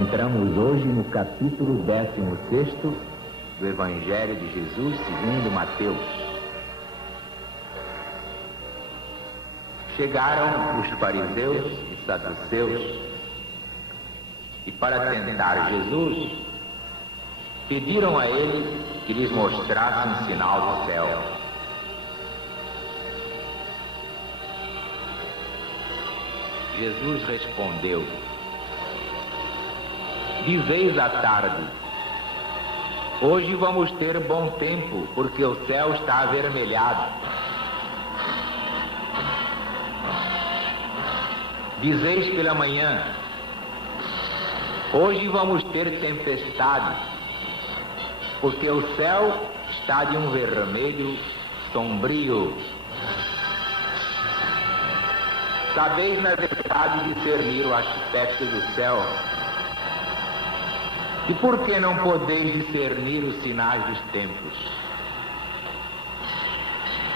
encontramos hoje no capítulo 16º do Evangelho de Jesus segundo Mateus. Chegaram os fariseus e saduceus e, para tentar Jesus, pediram a ele que lhes mostrasse um sinal do céu. Jesus respondeu: dizeis à tarde, hoje vamos ter bom tempo, porque o céu está avermelhado. Dizeis pela manhã, hoje vamos ter tempestade, porque o céu está de um vermelho sombrio. Sabeis, na verdade, discernir o aspecto do céu. E por que não podeis discernir os sinais dos tempos?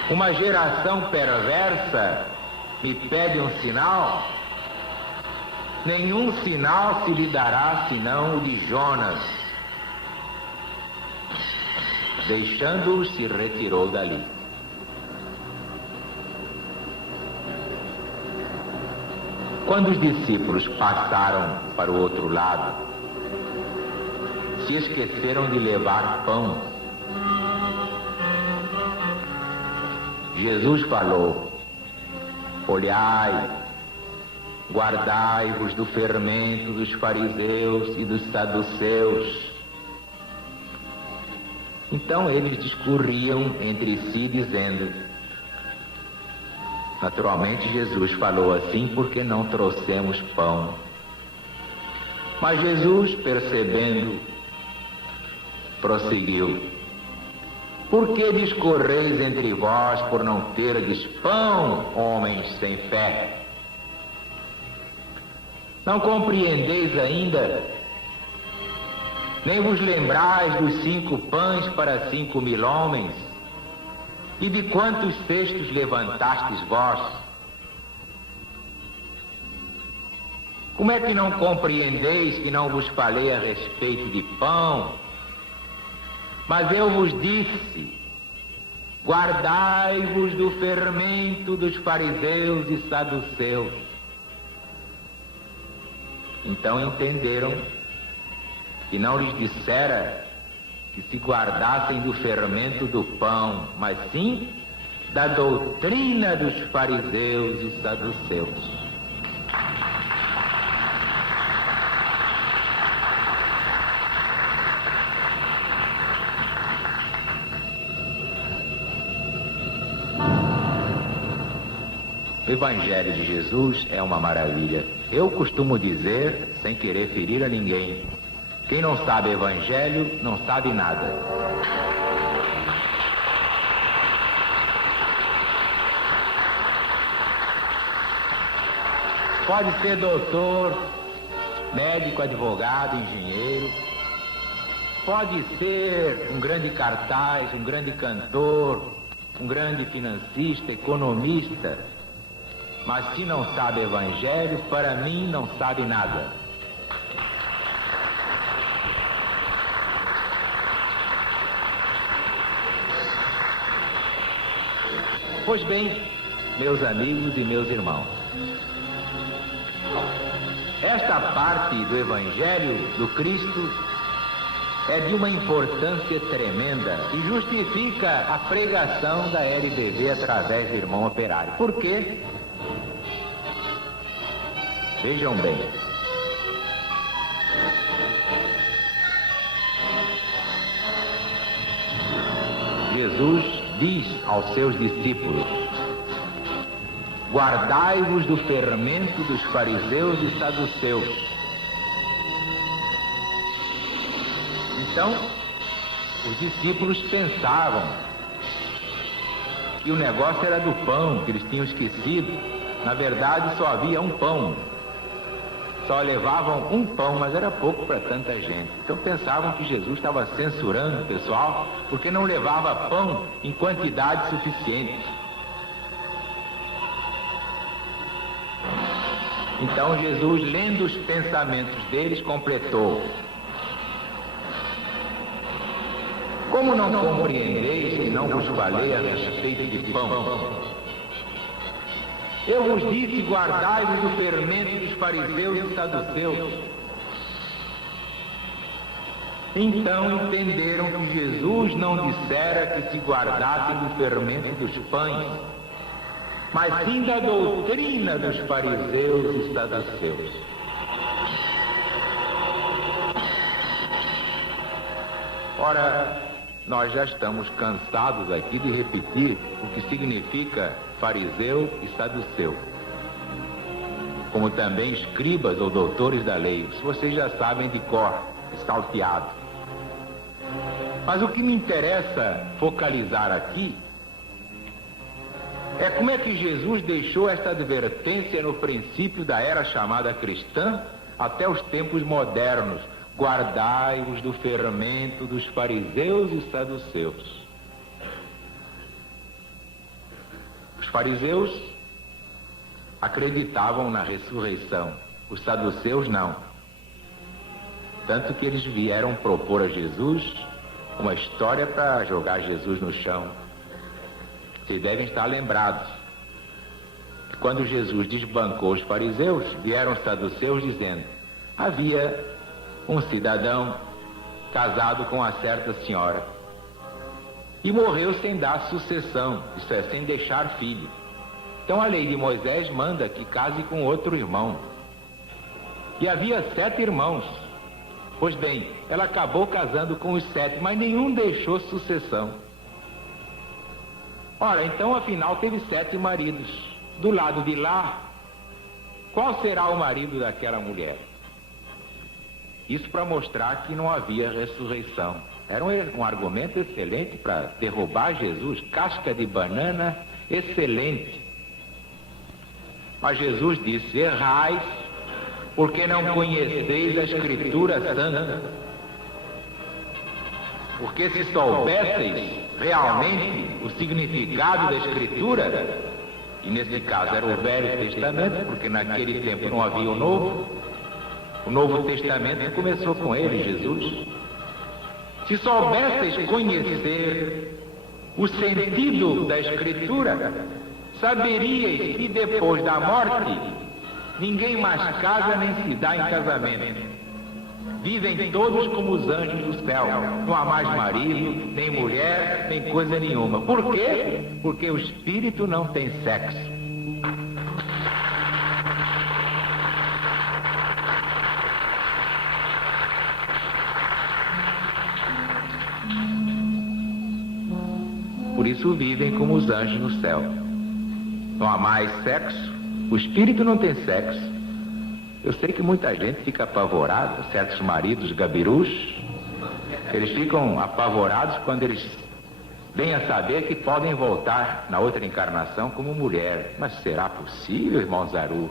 Uma geração perversa me pede um sinal? Nenhum sinal se lhe dará senão o de Jonas. Deixando-os, se retirou dali. Quando os discípulos passaram para o outro lado, se esqueceram de levar pão. Jesus falou: olhai, guardai-vos do fermento dos fariseus e dos saduceus. Então eles discorriam entre si, dizendo... Naturalmente Jesus falou assim porque não trouxemos pão. Mas Jesus, percebendo, prosseguiu: por que discorreis entre vós por não terdes pão, homens sem fé? Não compreendeis ainda? Nem vos lembrais dos 5 pães para 5.000 homens? E de quantos cestos levantastes vós? Como é que não compreendeis que não vos falei a respeito de pão? Mas eu vos disse, guardai-vos do fermento dos fariseus e saduceus. Então entenderam que não lhes dissera que se guardassem do fermento do pão, mas sim da doutrina dos fariseus e saduceus. O Evangelho de Jesus é uma maravilha. Eu costumo dizer, sem querer ferir a ninguém, quem não sabe Evangelho não sabe nada. Pode ser doutor, médico, advogado, engenheiro. Pode ser um grande cartaz, um grande cantor, um grande financista, economista. Mas se não sabe Evangelho, para mim não sabe nada. Pois bem, meus amigos e meus irmãos, esta parte do Evangelho do Cristo é de uma importância tremenda e justifica a pregação da LBV através do irmão operário. Por quê? Vejam bem. Jesus diz aos seus discípulos: guardai-vos do fermento dos fariseus e saduceus. Então, os discípulos pensavam que o negócio era do pão, que eles tinham esquecido. Na verdade, só havia um pão. Só levavam um pão, mas era pouco para tanta gente. Então pensavam que Jesus estava censurando o pessoal porque não levava pão em quantidade suficiente. Então Jesus, lendo os pensamentos deles, completou: como não compreendeis que não vos falei a respeito de pão? Eu vos disse, guardai-vos do fermento dos fariseus e saduceus. Então entenderam que Jesus não dissera que se guardassem do fermento dos pães, mas sim da doutrina dos fariseus e saduceus. Ora, nós já estamos cansados aqui de repetir o que significa fariseu e saduceu, como também escribas ou doutores da lei. Isso vocês já sabem de cor, salteado. Mas o que me interessa focalizar aqui é como é que Jesus deixou esta advertência no princípio da era chamada cristã até os tempos modernos: guardai-vos do fermento dos fariseus e saduceus. Os fariseus acreditavam na ressurreição, os saduceus não. Tanto que eles vieram propor a Jesus uma história para jogar Jesus no chão. Vocês devem estar lembrados que quando Jesus desbancou os fariseus, vieram os saduceus dizendo: havia um cidadão casado com uma certa senhora e morreu sem dar sucessão, isso é, sem deixar filho. Então a lei de Moisés manda que case com outro irmão. E havia 7 irmãos. Pois bem, ela acabou casando com os 7, mas nenhum deixou sucessão. Ora, então afinal teve 7 maridos. Do lado de lá, qual será o marido daquela mulher? Isso para mostrar que não havia ressurreição. Era um argumento excelente para derrubar Jesus, casca de banana excelente. Mas Jesus disse: errais, porque não conheceis a Escritura Santa. Porque se soubesseis realmente o significado da Escritura, e nesse caso era o Velho Testamento, porque naquele tempo não havia o Novo Testamento começou com ele, Jesus. Se soubesseis conhecer o sentido da Escritura, saberíeis que depois da morte ninguém mais casa nem se dá em casamento. Vivem todos como os anjos do céu. Não há mais marido, nem mulher, nem coisa nenhuma. Por quê? Porque o espírito não tem sexo. Por isso vivem como os anjos no céu. Não há mais sexo, o espírito não tem sexo. Eu sei que muita gente fica apavorada, certos maridos gabirus, eles ficam apavorados quando eles vêm a saber que podem voltar na outra encarnação como mulher. Mas será possível, irmão Zaru?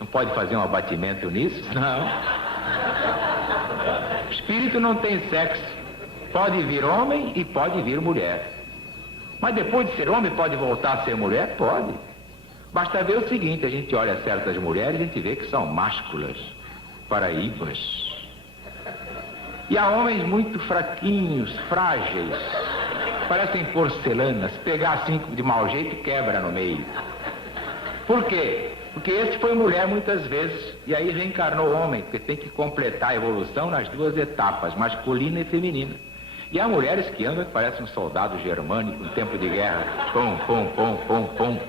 Não pode fazer um abatimento nisso? Não. O espírito não tem sexo. Pode vir homem e pode vir mulher. Mas depois de ser homem, pode voltar a ser mulher? Pode. Basta ver o seguinte: a gente olha certas mulheres e a gente vê que são másculas, paraíbas. E há homens muito fraquinhos, frágeis, parecem porcelana. Se pegar assim de mau jeito, quebra no meio. Por quê? Porque esse foi mulher muitas vezes e aí reencarnou homem, porque tem que completar a evolução nas 2 etapas, masculina e feminina. E há mulheres que andam que parecem um soldado germânico em tempo de guerra. Pum, pum, pum, pum, pum.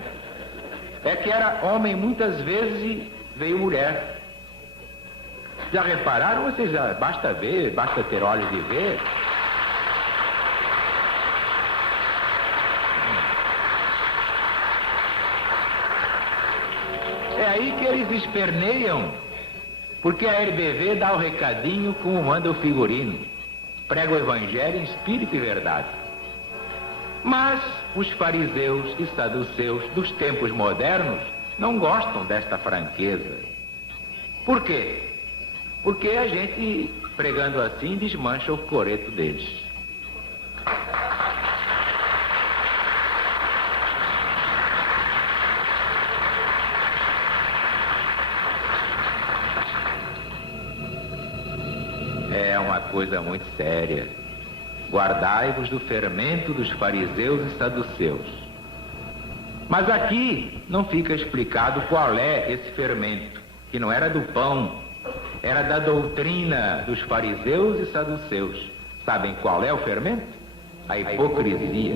É que era homem muitas vezes e veio mulher. Já repararam? Vocês já basta ver, basta ter olhos de ver. É aí que eles esperneiam, porque a RBV dá o recadinho como manda o figurino. Prega o evangelho em espírito e verdade. Mas os fariseus e saduceus dos tempos modernos não gostam desta franqueza. Por quê? Porque a gente, pregando assim, desmancha o coreto deles. coisa muito séria. Guardai-vos do fermento dos fariseus e saduceus. Mas aqui não fica explicado qual é esse fermento, que não era do pão, era da doutrina dos fariseus e saduceus. Sabem qual é o fermento? A hipocrisia.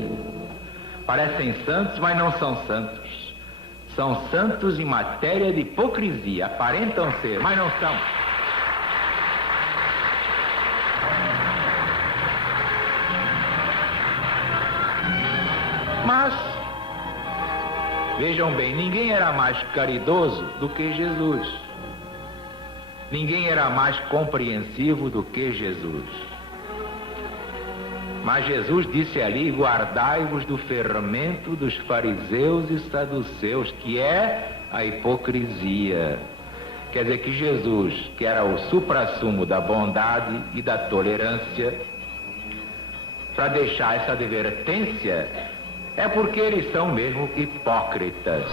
Parecem santos, mas não são santos. São santos em matéria de hipocrisia. Aparentam ser, mas não são. Mas, vejam bem, ninguém era mais caridoso do que Jesus. Ninguém era mais compreensivo do que Jesus. Mas Jesus disse ali: guardai-vos do fermento dos fariseus e saduceus, que é a hipocrisia. Quer dizer que Jesus, que era o suprassumo da bondade e da tolerância, para deixar essa advertência, é porque eles são mesmo hipócritas.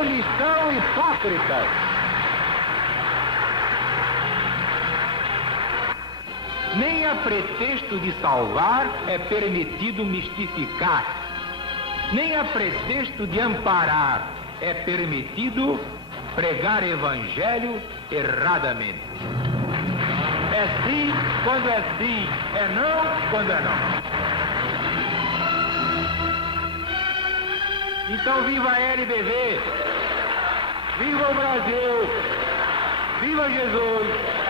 Eles são hipócritas. Nem a pretexto de salvar é permitido mistificar. Nem a pretexto de amparar é permitido pregar evangelho erradamente. É sim quando é sim, é não quando é não. Então viva a LBV, viva o Brasil, viva Jesus!